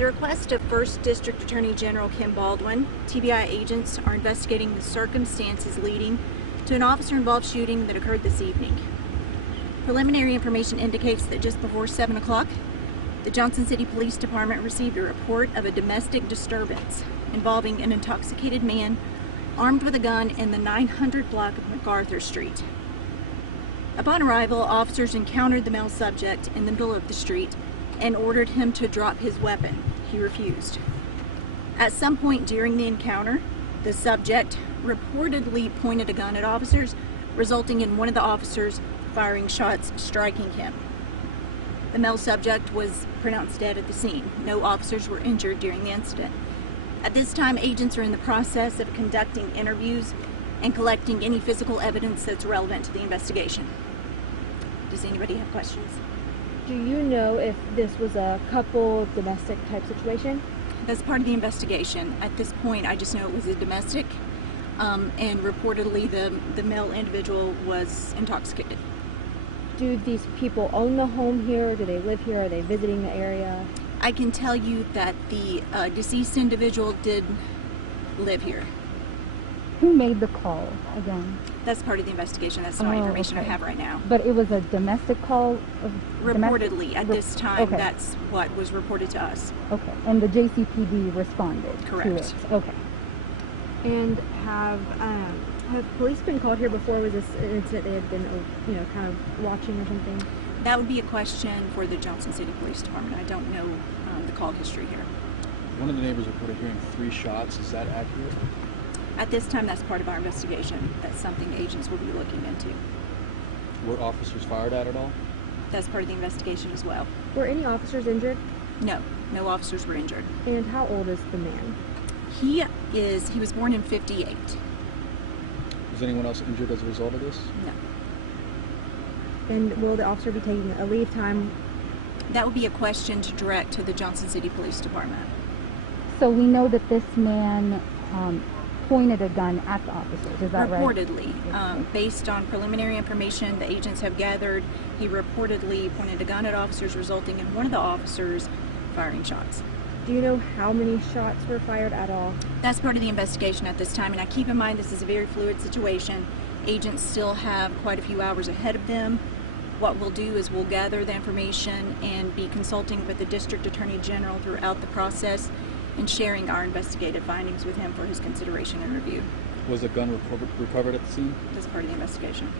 the request of 1st District Attorney General Kim Baldwin, TBI agents are investigating the circumstances leading to an officer-involved shooting that occurred this evening. Preliminary information indicates that just before 7 o'clock, the Johnson City Police Department received a report of a domestic disturbance involving an intoxicated man armed with a gun in the 900 block of MacArthur Street. Upon arrival, officers encountered the male subject in the middle of the street and ordered him to drop his weapon. He refused. At some point during the encounter, the subject reportedly pointed a gun at officers, resulting in one of the officers firing shots, striking him. The male subject was pronounced dead at the scene. No officers were injured during the incident. At this time, agents are in the process of conducting interviews and collecting any physical evidence that's relevant to the investigation. Does anybody have questions? Do you know if this was a couple domestic type situation? That's part of the investigation. At this point, I just know it was a domestic, and reportedly the male individual was intoxicated. Do these people own the home here? Do they live here? Are they visiting the area? I can tell you that the deceased individual did live here. Who made the call again? That's part of the investigation. That's not information I have right now. But it was a domestic call? Reportedly, at this time, that's what was reported to us. Okay, and the JCPD responded Correct. to it? Okay. And have police been called here before? Was this an incident they had been, kind of watching or something? That would be a question for the Johnson City Police Department. I don't know the call history here. One of the neighbors reported hearing 3 shots. Is that accurate? At this time, that's part of our investigation. That's something agents will be looking into. Were officers fired at all? That's part of the investigation as well. Were any officers injured? No, no officers were injured. And how old is the man? He was born in '58. Was anyone else injured as a result of this? No. And will the officer be taking a leave time? That would be a question to direct to the Johnson City Police Department. So we know that this man pointed a gun at the officers, is that reportedly, right? Based on preliminary information the agents have gathered, he reportedly pointed a gun at officers, resulting in one of the officers firing shots. Do you know how many shots were fired at all? That's part of the investigation at this time, and I keep in mind this is a very fluid situation. Agents still have quite a few hours ahead of them. What we'll do is we'll gather the information and be consulting with the District Attorney General throughout the process and sharing our investigative findings with him for his consideration and review. Was the gun recovered at the scene? That's part of the investigation.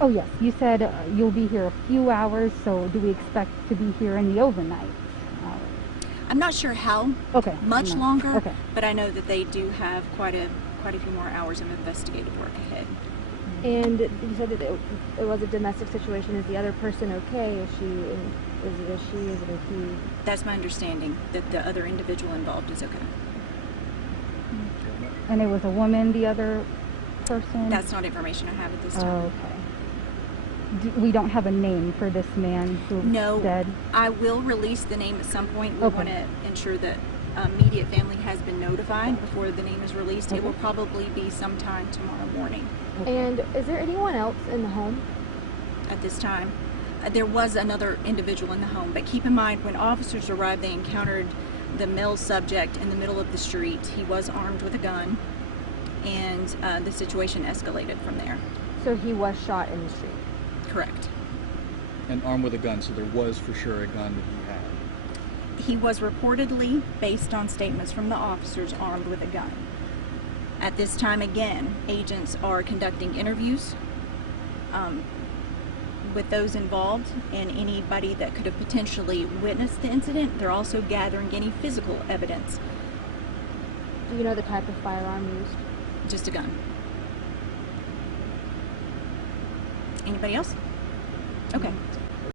Oh yes, you said you'll be here a few hours, so do we expect to be here in the overnight? I'm not sure how much longer, but I know that they do have quite a few more hours of investigative work ahead. And you said that it was a domestic situation. Is the other person okay? Is it a she? Is it a he? That's my understanding, that the other individual involved is okay. And it was a woman, the other person? That's not information I have at this time. Oh, okay. We don't have a name for this man who's dead? No, I will release the name at some point. We want to ensure that immediate family has been notified before the name is released. It will probably be sometime tomorrow morning. And is there anyone else in the home? At this time, there was another individual in the home, but keep in mind when officers arrived, they encountered the male subject in the middle of the street. He was armed with a gun, and the situation escalated from there. So he was shot in the street? Correct. And armed with a gun, so there was for sure a gun that he had? He was reportedly, based on statements from the officers, armed with a gun. At this time, again, agents are conducting interviews with those involved and anybody that could have potentially witnessed the incident. They're also gathering any physical evidence. Do you know the type of firearm used? Just a gun. Anybody else? Okay.